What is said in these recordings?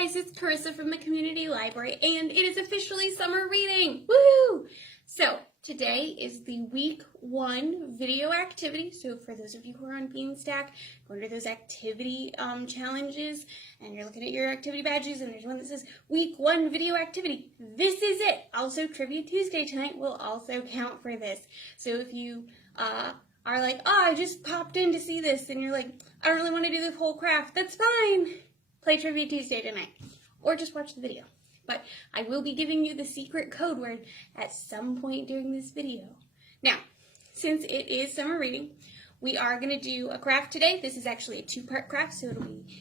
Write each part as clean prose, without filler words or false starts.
guys, it's Carissa from the Community Library, and it is officially summer reading! Woohoo! So, today is the week 1 video activity. So for those of you who are on Beanstack, go under those activity challenges, and you're looking at your activity badges, and there's one that says week 1 video activity. This is it! Also, Trivia Tuesday tonight will also count for this. So if you are like, oh, I just popped in to see this, and you're like, I don't really want to do the whole craft, that's fine! Play Trivia Tuesday tonight, or just watch the video. But I will be giving you the secret code word at some point during this video. Now, since it is summer reading, we are going to do a craft today. This is actually a 2-part craft, so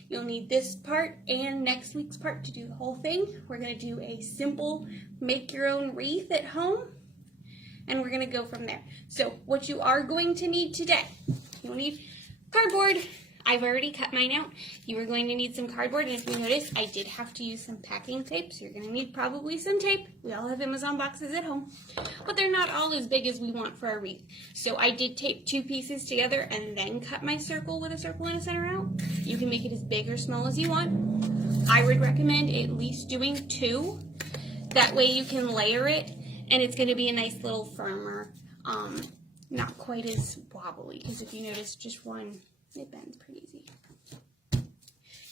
you'll need this part and next week's part to do the whole thing. We're going to do a simple make your own wreath at home, and we're going to go from there. So what you are going to need today, you'll need cardboard. I've already cut mine out. You are going to need some cardboard, and if you notice, I did have to use some packing tape, so you're going to need probably some tape. We all have Amazon boxes at home, but they're not all as big as we want for our wreath. So I did tape 2 pieces together and then cut my circle with a circle in the center out. You can make it as big or small as you want. I would recommend at least doing 2. That way you can layer it, and it's going to be a nice little firmer, not quite as wobbly, because if you notice just one, it bends pretty easy.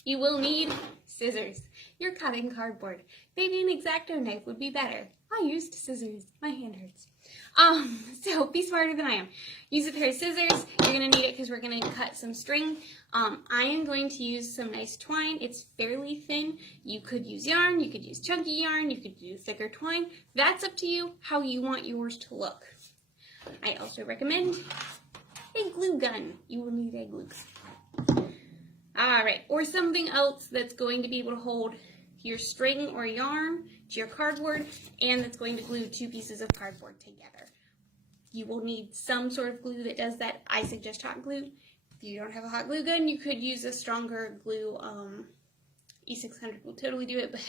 You will need scissors. You're cutting cardboard. Maybe an X-Acto knife would be better. I used scissors. My hand hurts. So be smarter than I am. Use a pair of scissors. You're going to need it because we're going to cut some string. I am going to use some nice twine. It's fairly thin. You could use yarn. You could use chunky yarn. You could do thicker twine. That's up to you how you want yours to look. I also recommend a glue gun. You will need a glue gun. Alright, or something else that's going to be able to hold your string or yarn to your cardboard, and that's going to glue 2 pieces of cardboard together. You will need some sort of glue that does that. I suggest hot glue. If you don't have a hot glue gun, you could use a stronger glue. E600 will totally do it, but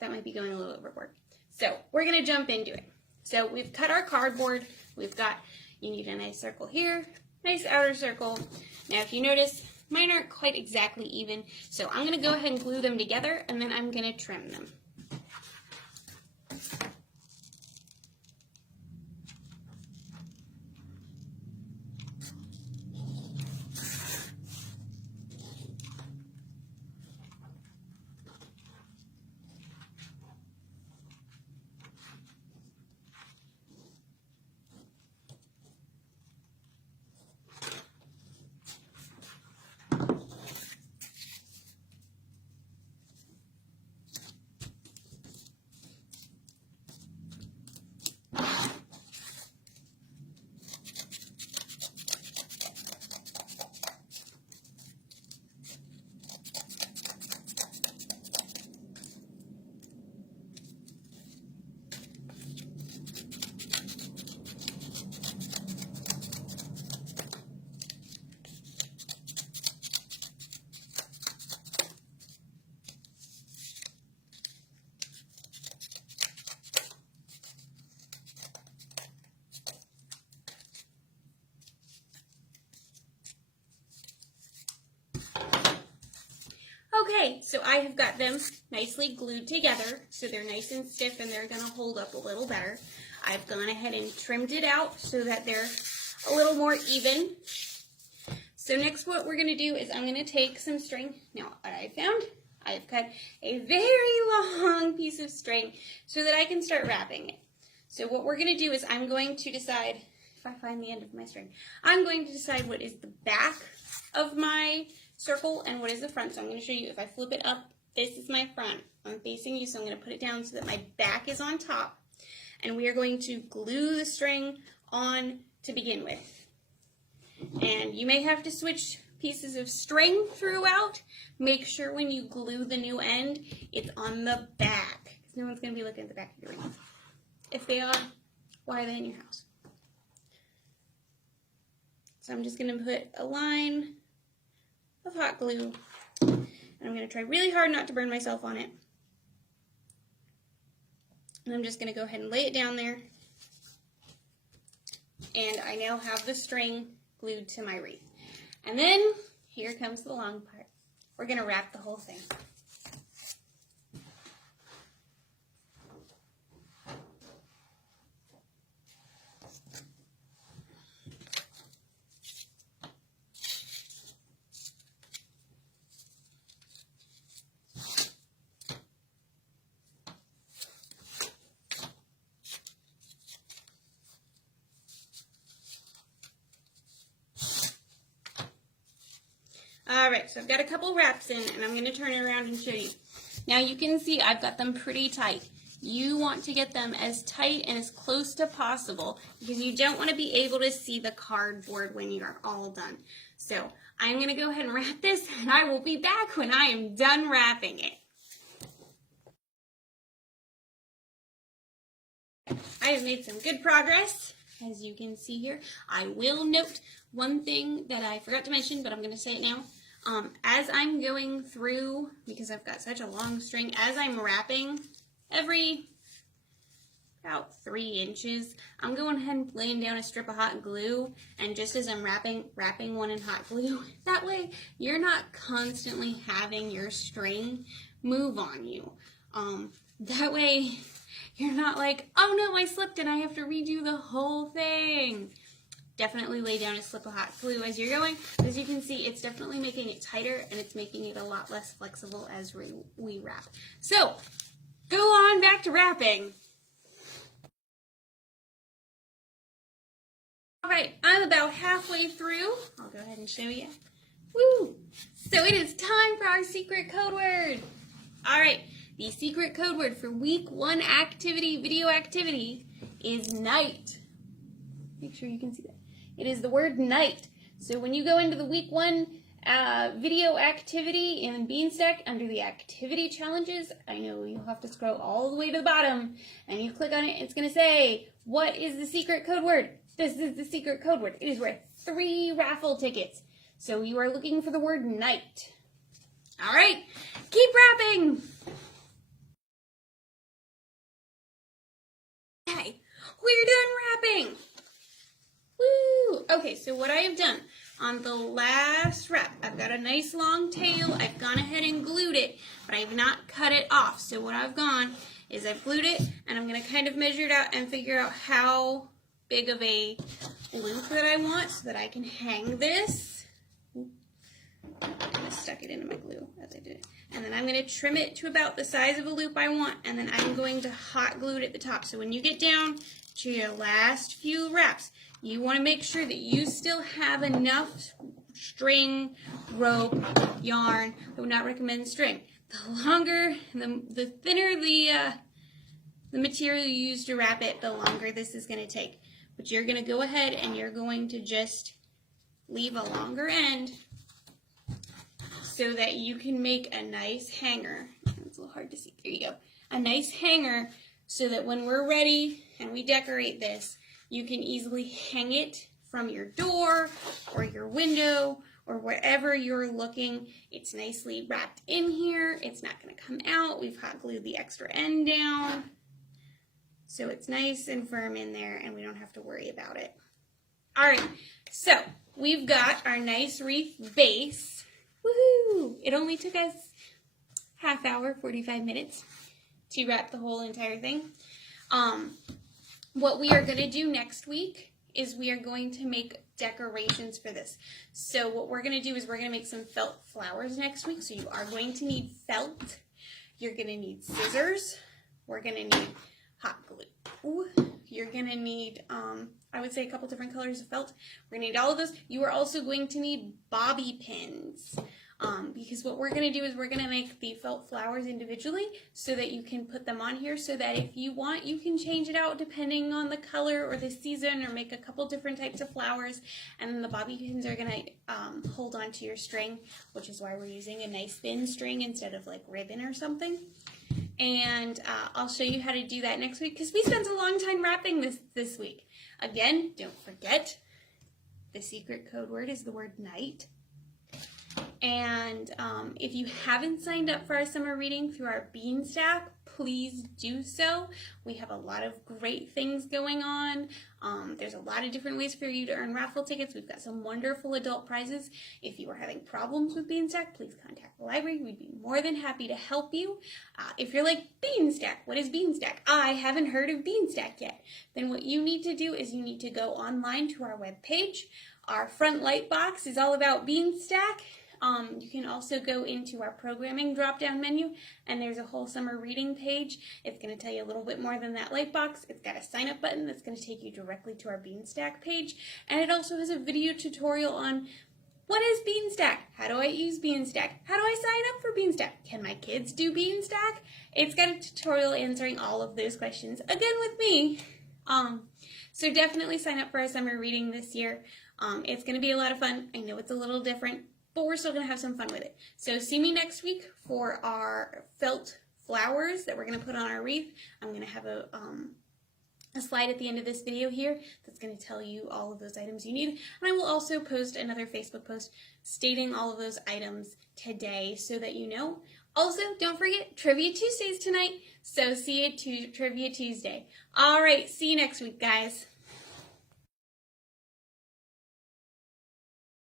that might be going a little overboard. So we're going to jump into it. So we've cut our cardboard. You need a nice circle here. Nice outer circle. Now if you notice, mine aren't quite exactly even, so I'm going to go ahead and glue them together, and then I'm going to trim them. Okay, so I have got them nicely glued together, so they're nice and stiff and they're going to hold up a little better. I've gone ahead and trimmed it out so that they're a little more even. So next what we're going to do is I'm going to take some string. Now what I found, I've cut a very long piece of string so that I can start wrapping it. So what we're going to do is I'm going to decide, if I find the end of my string, I'm going to decide what is the back of my circle and what is the front. So I'm going to show you, if I flip it up, this is my front. I'm facing you, so I'm going to put it down so that my back is on top. And we are going to glue the string on to begin with. And you may have to switch pieces of string throughout. Make sure when you glue the new end, it's on the back, because no one's going to be looking at the back of your ring. If they are, why are they in your house? So I'm just going to put a line of hot glue, and I'm going to try really hard not to burn myself on it. And I'm just going to go ahead and lay it down there, and I now have the string glued to my wreath. And then here comes the long part. We're going to wrap the whole thing. right, so I've got a couple wraps in, and I'm going to turn it around and show you. Now you can see I've got them pretty tight. You want to get them as tight and as close to possible because you don't want to be able to see the cardboard when you're all done. So I'm going to go ahead and wrap this, and I will be back when I am done wrapping it. I have made some good progress, as you can see here. I will note one thing that I forgot to mention, but I'm going to say it now. As I'm going through, because I've got such a long string, as I'm wrapping every about 3 inches, I'm going ahead and laying down a strip of hot glue, and just as I'm wrapping one in hot glue, that way you're not constantly having your string move on you. That way you're not like, oh no, I slipped and I have to redo the whole thing. Definitely lay down a slip of hot glue as you're going. As you can see, it's definitely making it tighter and it's making it a lot less flexible as we wrap. So, go on back to wrapping. All right, I'm about halfway through. I'll go ahead and show you. Woo! So it is time for our secret code word. All right, the secret code word for week 1 video activity is night. Make sure you can see that. It is the word night. So when you go into the week 1 video activity in Beanstack under the activity challenges, I know you'll have to scroll all the way to the bottom, and you click on it, it's going to say, what is the secret code word? This is the secret code word. It is worth 3 raffle tickets. So you are looking for the word night. All right, keep wrapping. Okay, we're done wrapping. Woo! Okay, so what I have done on the last wrap, I've got a nice long tail. I've gone ahead and glued it, but I have not cut it off. So what I've gone is I've glued it, and I'm going to kind of measure it out and figure out how big of a loop that I want so that I can hang this. I kind of stuck it into my glue as I did it. And then I'm going to trim it to about the size of a loop I want, and then I'm going to hot glue it at the top. So when you get down to your last few wraps, you want to make sure that you still have enough string, rope, yarn. I would not recommend string. The longer, the thinner the material you use to wrap it, the longer this is going to take. But you're going to go ahead and you're going to just leave a longer end so that you can make a nice hanger. It's a little hard to see. There you go. A nice hanger so that when we're ready and we decorate this, you can easily hang it from your door or your window or wherever you're looking. It's nicely wrapped in here. It's not going to come out. We've hot glued the extra end down. So it's nice and firm in there and we don't have to worry about it. All right, so we've got our nice wreath base. Woohoo! It only took us half hour, 45 minutes to wrap the whole entire thing. What we are going to do next week is we are going to make decorations for this. So what we're going to do is we're going to make some felt flowers next week. So you are going to need felt. You're going to need scissors. We're going to need hot glue. You're going to need, I would say, a couple different colors of felt. We're going to need all of those. You are also going to need bobby pins. Because what we're going to do is we're going to make the felt flowers individually so that you can put them on here so that if you want, you can change it out depending on the color or the season or make a couple different types of flowers. And then the bobby pins are going to hold onto your string, which is why we're using a nice thin string instead of like ribbon or something. And I'll show you how to do that next week because we spent a long time wrapping this week. Again, don't forget, the secret code word is the word night. And if you haven't signed up for our summer reading through our Beanstack, please do so. We have a lot of great things going on. There's a lot of different ways for you to earn raffle tickets. We've got some wonderful adult prizes. If you are having problems with Beanstack, please contact the library. We'd be more than happy to help you. If you're like, Beanstack, what is Beanstack? I haven't heard of Beanstack yet. Then what you need to do is you need to go online to our webpage. Our front light box is all about Beanstack. You can also go into our programming drop-down menu, and there's a whole summer reading page. It's going to tell you a little bit more than that light box. It's got a sign-up button that's going to take you directly to our Beanstack page, and it also has a video tutorial on What is Beanstack? How do I use Beanstack? How do I sign up for Beanstack? Can my kids do Beanstack? It's got a tutorial answering all of those questions, again with me. So definitely sign up for our summer reading this year. It's going to be a lot of fun. I know it's a little different, but we're still going to have some fun with it. So see me next week for our felt flowers that we're going to put on our wreath. I'm going to have a slide at the end of this video here that's going to tell you all of those items you need. And I will also post another Facebook post stating all of those items today so that you know. Also, don't forget, Trivia Tuesday's tonight, so see you Trivia Tuesday. All right, see you next week, guys.